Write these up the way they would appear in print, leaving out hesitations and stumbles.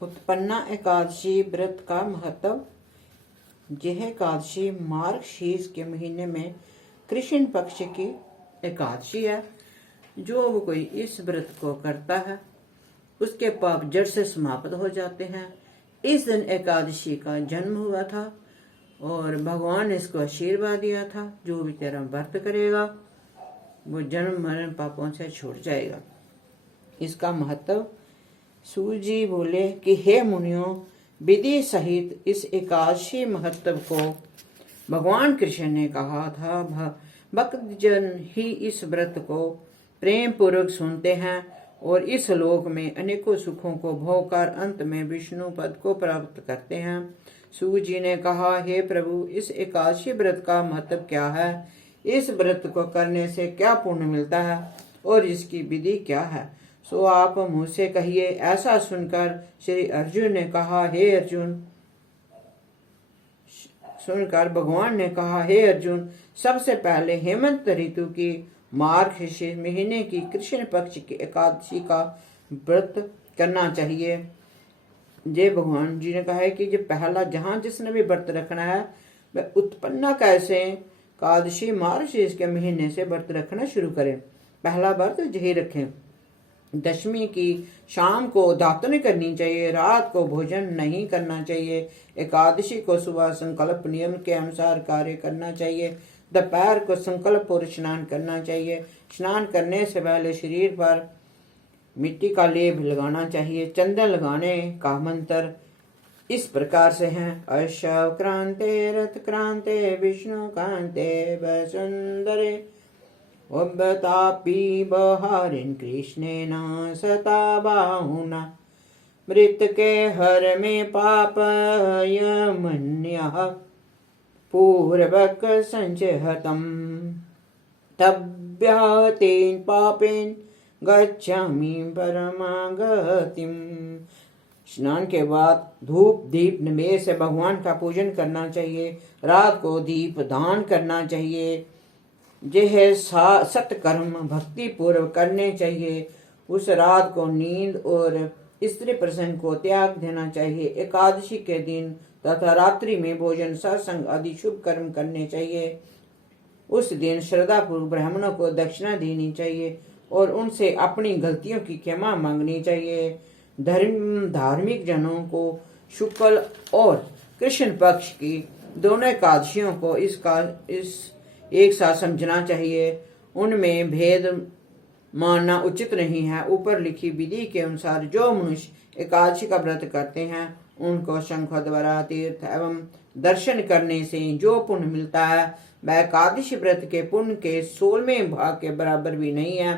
उत्पन्ना एकादशी व्रत का महत्व। यह एकादशी मार्गशीर्ष के महीने में कृष्ण पक्ष की एकादशी है। जो कोई इस व्रत को करता है उसके पाप जड़ से समाप्त हो जाते हैं। इस दिन एकादशी का जन्म हुआ था और भगवान ने इसको आशीर्वाद दिया था, जो भी तेरा व्रत करेगा वो जन्म मरण पापों से छूट जाएगा। इसका महत्व। सूत जी बोले कि हे मुनियों, विधि सहित इस एकादशी महत्व को भगवान कृष्ण ने कहा था। भक्त जन ही इस व्रत को प्रेम पूर्वक सुनते हैं और इस लोक में अनेकों सुखों को भोगकर अंत में विष्णु पद को प्राप्त करते हैं। सूत जी ने कहा, हे प्रभु, इस एकादशी व्रत का महत्व क्या है? इस व्रत को करने से क्या पुण्य मिलता है और इसकी विधि क्या है? सो आप मुझसे कहिए। ऐसा सुनकर श्री अर्जुन ने कहा, हे अर्जुन, सुनकर भगवान ने कहा, हे अर्जुन, सबसे पहले हेमंत ऋतु की मार्गशीर्ष महीने की कृष्ण पक्ष की एकादशी का व्रत करना चाहिए। ये भगवान जी ने कहा है कि जो पहला जहां जिसने भी व्रत रखना है वह उत्पन्ना कैसे एकादशी मार्गशीर्ष के महीने से व्रत रखना शुरू करें। पहला व्रत यही रखें। दशमी की शाम को दातुन करनी चाहिए, रात को भोजन नहीं करना चाहिए। एकादशी को सुबह संकल्प नियम के अनुसार कार्य करना चाहिए। दोपहर को संकल्प पूर्व स्नान करना चाहिए। स्नान करने से पहले शरीर पर मिट्टी का लेप लगाना चाहिए। चंदन लगाने का मंत्र इस प्रकार से है, अशव क्रांते रथ क्रांते विष्णु कांते वसुंदरे उब्बतापि बहारिन कृष्णेन सता बाहुना मृतके हर में पापयमन्यः पूर्वक संचहतम तब्यातेन पापेन गच्छामि परमागतिम। स्नान के बाद धूप दीप निवेश से भगवान का पूजन करना चाहिए। रात को दीप दान करना चाहिए। यह सत्कर्म भक्ति पूर्व करने चाहिए। उस रात को नींद और स्त्री प्रसंग को त्याग देना चाहिए। एकादशी के दिन तथा रात्रि में भोजन सत्संग आदि शुभ कर्म करने चाहिए। उस दिन श्रद्धापूर्वक ब्राह्मणों को दक्षिणा देनी चाहिए और उनसे अपनी गलतियों की क्षमा मांगनी चाहिए। धार्मिक जनों को शुक्ल और कृष्ण पक्ष की दोनों एकादशियों को इस एक साथ समझना चाहिए। उनमें भेद मानना उचित नहीं है। ऊपर लिखी विधि के अनुसार जो मनुष्य एकादशी का व्रत करते हैं उनको शंख द्वारा तीर्थ एवं दर्शन करने से जो पुण्य मिलता है वह एकादशी व्रत के पुण्य के 16वें भाग के बराबर भी नहीं है।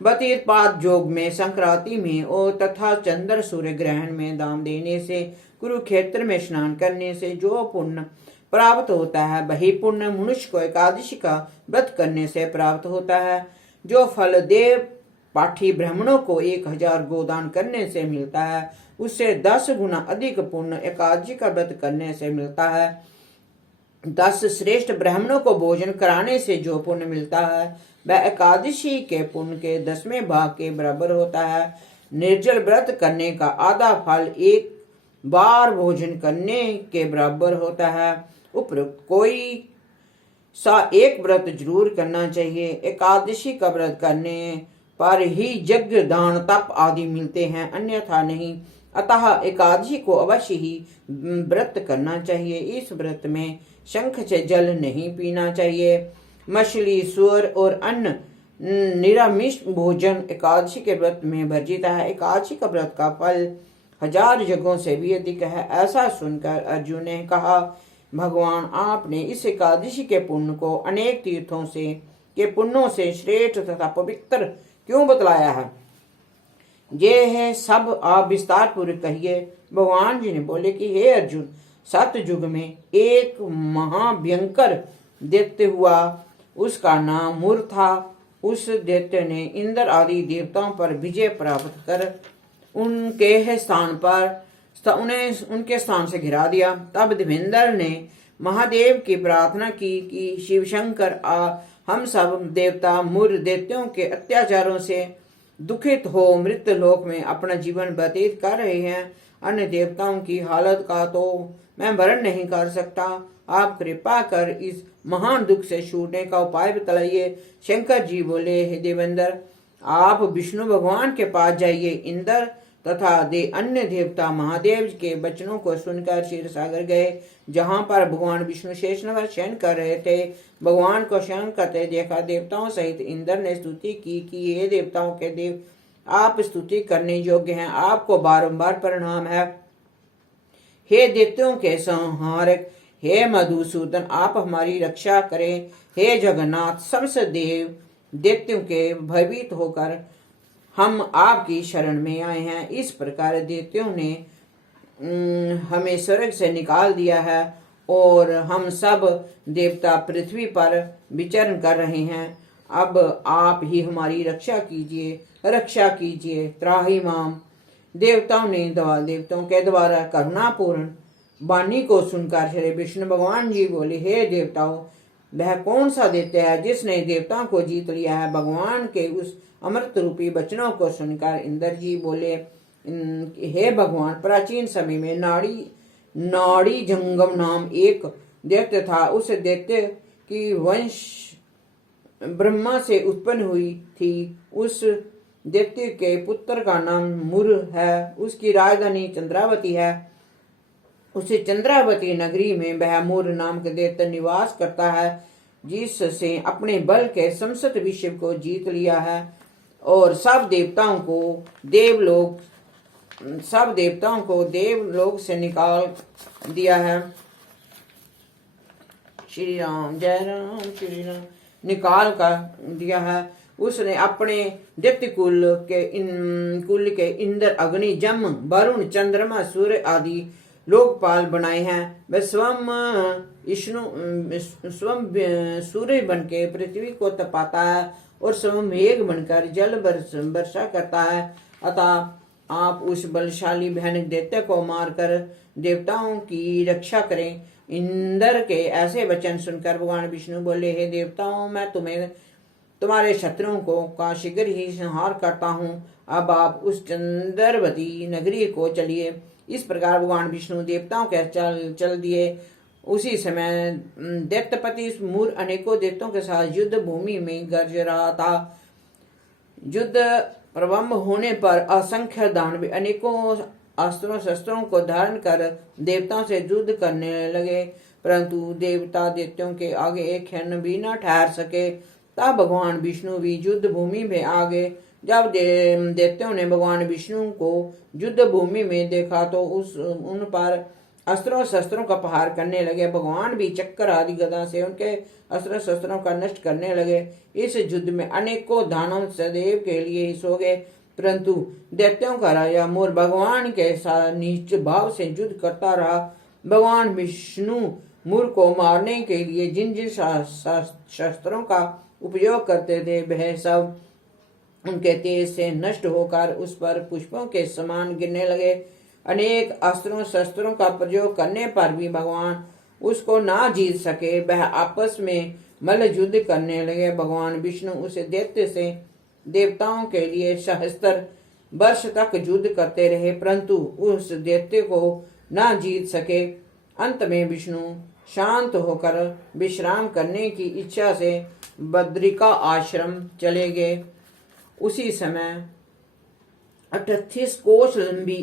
व्यतिपात योग में, संक्रांति में और तथा चंद्र सूर्य ग्रहण में दान देने से, कुरुक्षेत्र में स्नान करने से जो पुण्य प्राप्त होता है वही पुण्य मनुष्य को एकादशी का व्रत करने से प्राप्त होता है। जो फल देव पाठी ब्राह्मणों को 1000 गोदान करने से मिलता है उससे 10 गुना अधिक पुण्य एकादशी का व्रत करने से मिलता है। 10 श्रेष्ठ ब्राह्मणों को भोजन कराने से जो पुण्य मिलता है वह एकादशी के पुण्य के 10वें भाग के बराबर होता है। निर्जल व्रत करने का आधा फल एक बार भोजन करने के बराबर होता है। उपरोक्त कोई सा एक व्रत जरूर करना चाहिए। एकादशी का व्रत करने पर ही यज्ञ दान तप आदि मिलते हैं, अन्यथा नहीं। अतः एकादशी को अवश्य ही व्रत करना चाहिए। इस व्रत में शंख से जल नहीं पीना चाहिए। मछली, सुअर और अन्य निरामिष भोजन एकादशी के व्रत में वर्जित है। एकादशी का व्रत का फल 1000 यज्ञों से भी अधिक है। ऐसा सुनकर अर्जुन ने कहा, भगवान, आपने इस एकादशी के पुण्य को अनेक तीर्थों से के पुण्यों से श्रेष्ठ तथा पवित्र क्यों बतलाया है? ये है सब आप विस्तार पूर्वक कहिए। भगवान जी ने बोले कि हे अर्जुन, सतयुग में एक महाभयंकर दैत्य हुआ, उसका नाम मूर था। उस दैत्य ने इंद्र आदि देवताओं पर विजय प्राप्त कर उनके स्थान से घिरा दिया। तब देवेंद्र ने महादेव की प्रार्थना की कि शिव शंकर हम सब देवता मूर दैत्यों के अत्याचारों से दुखित हो मृत लोक में अपना जीवन व्यतीत कर रहे हैं। अन्य देवताओं की हालत का तो मैं वर्णन नहीं कर सकता। आप कृपा कर इस महान दुख से छूटने का उपाय बतलाइए। शंकर जी बोले, हे देवेंद्र, आप विष्णु भगवान के पास जाइए। इंद्र तथा अन्य देवता महादेव के वचनों को सुनकर क्षीर सागर गए, जहां पर भगवान विष्णु शेषनाग पर शयन कर रहे थे। भगवान को शयन करते देखा देवताओं सहित इंद्र ने स्तुति की कि हे देवताओं के देव, आप स्तुति करने योग्य हैं, आपको बारंबार प्रणाम है। हे दैत्यों के संहारक, हे मधुसूदन, आप हमारी रक्षा करें। हे जगन्नाथ, समस्त देव दैत्यों के भयभीत होकर हम आपकी शरण में आए हैं। इस प्रकार दैत्यों ने हमें स्वर्ग से निकाल दिया है और हम सब देवता पृथ्वी पर विचरण कर रहे हैं। अब आप ही हमारी रक्षा कीजिए, रक्षा कीजिए, त्राहि माम। देवताओं के द्वारा करुणापूर्ण वाणी को सुनकर श्री विष्णु भगवान जी बोले, हे देवताओं, वह कौन सा दैत्य है जिसने देवताओं को जीत लिया है? भगवान के उस अमृत रूपी वचनों को सुनकर इंद्र जी बोले, हे भगवान, प्राचीन समय में नाड़ी जंगम नाम एक दैत्य था। उस दैत्य की वंश ब्रह्मा से उत्पन्न हुई थी। उस दैत्य के पुत्र का नाम मुर है, उसकी राजधानी चंद्रावती है। उसे चंद्रावती नगरी में वह मुर नाम के दैत्य निवास करता है, जिससे अपने बल के समस्त विश्व को जीत लिया है और सब देवताओं को देवलोक से निकाल दिया है। श्री राम, जय राम, श्री राम। निकाल कर दिया है। उसने अपने दैत्य कुल के इंद्र, अग्नि, जम, वरुण, चंद्रमा, सूर्य आदि लोकपाल बनाए हैं। वह स्वयं सूर्य बनके पृथ्वी को तपाता है और स्वयं मेघ बनकर जल वर्षा करता है। अतः आप उस बलशाली भयानक दैत्य को मारकर देवताओं की रक्षा करें। इंद्र के ऐसे वचन सुनकर भगवान विष्णु बोले, हे देवताओं, मैं तुम्हारे शत्रुओं का शीघ्र ही संहार करता हूँ। अब आप उस चंद्रवती नगरी को चलिए। इस प्रकार भगवान विष्णु देवताओं के चल दिए। उसी समय दैत्यपति मुर अनेकों दैत्यों के साथ युद्ध भूमि में गरज रहा था। युद्ध प्रारंभ होने पर असंख्य दानव अनेकों अस्त्रों शस्त्रों को धारण कर देवताओं से युद्ध करने लगे, परंतु देवता दैत्यों के आगे एक क्षण भी न ठहर सके। तब भगवान विष्णु भी युद्ध भूमि में आ गए। जब दैत्यों ने भगवान विष्णु को युद्ध भूमि में देखा तो उन पर अस्त्रों शस्त्रों का प्रहार करने लगे। भगवान भी चक्कर आदि गदा से उनके अस्त्र शस्त्रों का नष्ट करने लगे। इस युद्ध में अनेकों दानव सदैव के लिए ही सो गए, परंतु दैत्यों का राजा मोर भगवान के साथ नीच भाव से युद्ध करता रहा। भगवान विष्णु मुर को मारने के लिए जिन जिन शस्त्रों का उपयोग करते थे, वह सब उनके तेज से नष्ट होकर उस पर पुष्पों के समान गिरने लगे। अनेक अस्त्रों शस्त्रों का प्रयोग करने पर भी भगवान उसको ना जीत सके। वह आपस में मल्ल युद्ध करने लगे। भगवान विष्णु उस दैत्य से देवताओं के लिए सहस्त्र वर्ष तक युद्ध करते रहे, परंतु उस दैत्य को ना जीत सके। अंत में विष्णु शांत होकर विश्राम करने की इच्छा से बद्रिका आश्रम चले गए। उसी समय 38 कोस लंबी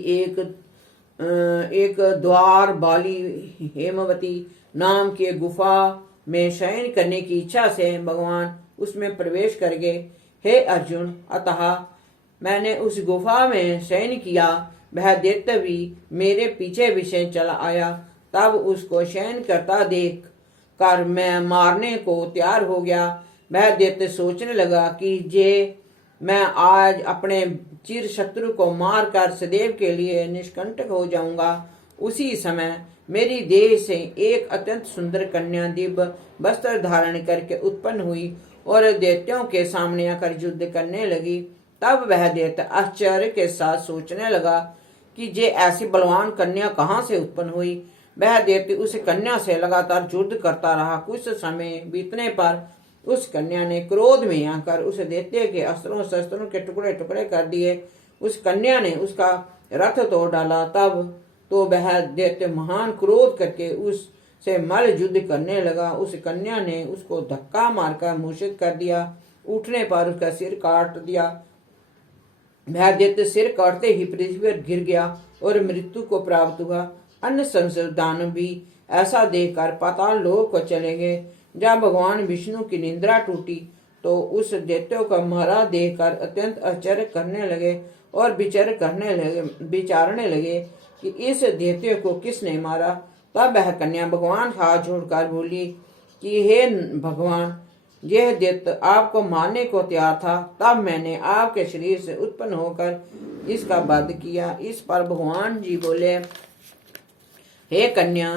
एक द्वार वाली हेमवती नाम की गुफा में शयन करने की इच्छा से भगवान उसमें प्रवेश कर गए। हे अर्जुन, अतः मैंने उस गुफा में शयन किया। वह दैत्य भी मेरे पीछे पीछे चला आया। तब उसको शयन करता देख कर मैं मारने को तैयार हो गया। वह दैत्य सोचने लगा कि जे मैं आज अपने चिर शत्रु को मार कर सदैव के लिए निष्कंटक हो जाऊंगा। उसी समय मेरी देह से एक अत्यंत सुंदर कन्या दिव्य वस्त्र धारण करके उत्पन्न हुई और दैत्यों के सामने आकर युद्ध करने लगी। तब वह दैत्य आश्चर्य के साथ सोचने लगा कि जे ऐसी बलवान कन्या कहाँ से उत्पन्न हुई। वह दैत्य उस कन्या से लगातार युद्ध करता रहा। कुछ समय बीतने पर उस कन्या ने क्रोध में आकर उस दैत्य के अस्त्रों शस्त्रों के टुकड़े टुकड़े कर दिए। उस कन्या ने उसका रथ तोड़ डाला। तब तो वह दैत्य महान क्रोध करके उससे मल युद्ध करने लगा। उस कन्या ने उसको धक्का मारकर मूर्छित कर दिया। उठने पर उसका सिर काट दिया। वह दैत्य सिर काटते ही पृथ्वी पर गिर गया और मृत्यु को प्राप्त हुआ। अन्य संसाधन भी ऐसा देखकर पाताल लोक को चले गए। जब भगवान विष्णु की निंद्रा टूटी तो उस दैत्यों का मारा देखकर अत्यंत आश्चर्य करने लगे और विचारने लगे कि इस दैत्य को किसने मारा। तब वह कन्या भगवान हाथ जोड़कर बोली कि हे भगवान, यह दैत्य आपको मारने को तैयार था, तब मैंने आपके शरीर से उत्पन्न होकर इसका वध किया। इस पर भगवान जी बोले, हे कन्या,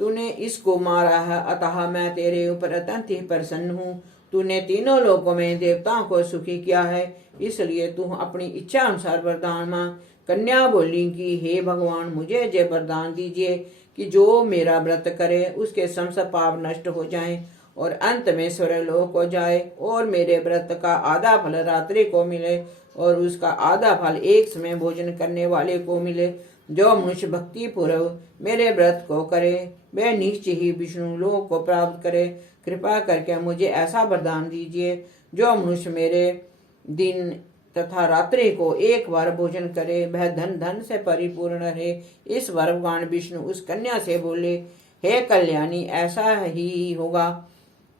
तूने इसको मारा है, अतः मैं तेरे ऊपर अत्यंत ही प्रसन्न हूँ। तूने तीनों लोकों में देवताओं को सुखी किया है, इसलिए तू अपनी इच्छा अनुसार वरदान मांग। कन्या बोली कि हे भगवान, मुझे ये वरदान दीजिए कि जो मेरा व्रत करे उसके समस्त पाप नष्ट हो जाएं और अंत में स्वर्गलोक को जाए और मेरे व्रत का आधा फल रात्रि को मिले और उसका आधा फल एक समय भोजन करने वाले को मिले। जो मनुष्य भक्ति पूर्व मेरे व्रत को करे वह निश्चय ही विष्णु लोक को प्राप्त करे। कृपा करके मुझे ऐसा वरदान दीजिए। जो मनुष्य मेरे दिन तथा रात्रि को एक बार भोजन करे वह धन धन से परिपूर्ण रहे। इस वरदान विष्णु उस कन्या से बोले, हे कल्याणी, ऐसा ही होगा।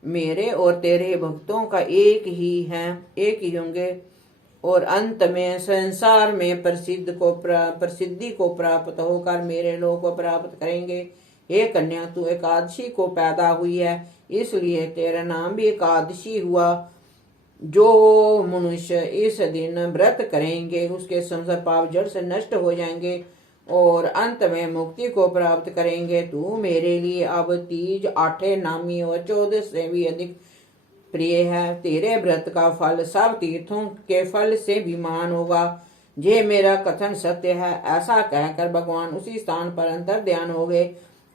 मेरे और तेरे भक्तों का एक ही होंगे और अंत में संसार में प्रसिद्धि को प्राप्त होकर मेरे लोक को प्राप्त करेंगे। हे कन्या, तू एकादशी को पैदा हुई है, इसलिए तेरा नाम भी एकादशी हुआ। जो मनुष्य इस दिन व्रत करेंगे उसके समस्त पाप जड़ से नष्ट हो जाएंगे और अंत में मुक्ति को प्राप्त करेंगे। तू मेरे लिए अब तीज, आठे, नामी और 14 से भी अधिक प्रिय है। तेरे व्रत का फल सब तीर्थों के फल से भी महान होगा। ये मेरा कथन सत्य है। ऐसा कहकर भगवान उसी स्थान पर अंतर ध्यान हो गए।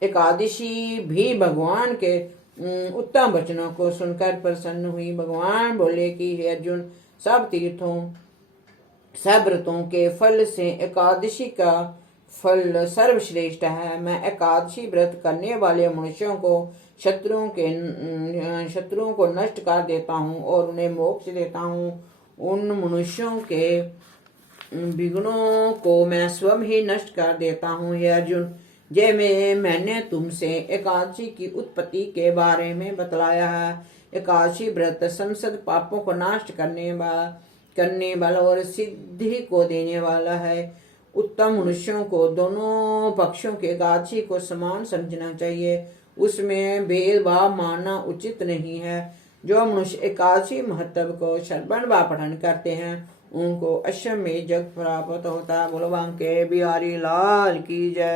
एकादशी भी भगवान के उत्तम वचनों को सुनकर प्रसन्न हुई। भगवान बोले कि हे अर्जुन, सब तीर्थों सब व्रतों के फल से एकादशी का फल सर्वश्रेष्ठ है। मैं एकादशी व्रत करने वाले मनुष्यों को शत्रुओं को नष्ट कर देता हूँ और उन्हें मोक्ष देता हूँ। उन मनुष्यों के विघ्नों को मैं स्वयं ही नष्ट कर देता हूँ। हे अर्जुन, मैंने तुमसे एकादशी की उत्पत्ति के बारे में बतलाया है। एकादशी व्रत समस्त पापों को नष्ट करने वाला और सिद्धि को देने वाला है। उत्तम मनुष्यों को दोनों पक्षों के एकादशी को समान समझना चाहिए। उसमें भेदभाव मानना उचित नहीं है। जो मनुष्य एकादशी महत्व को श्रवण व पठन करते हैं उनको अश्वमेध यज्ञ प्राप्त होता है। बोलो बांके बिहारी लाल की जय।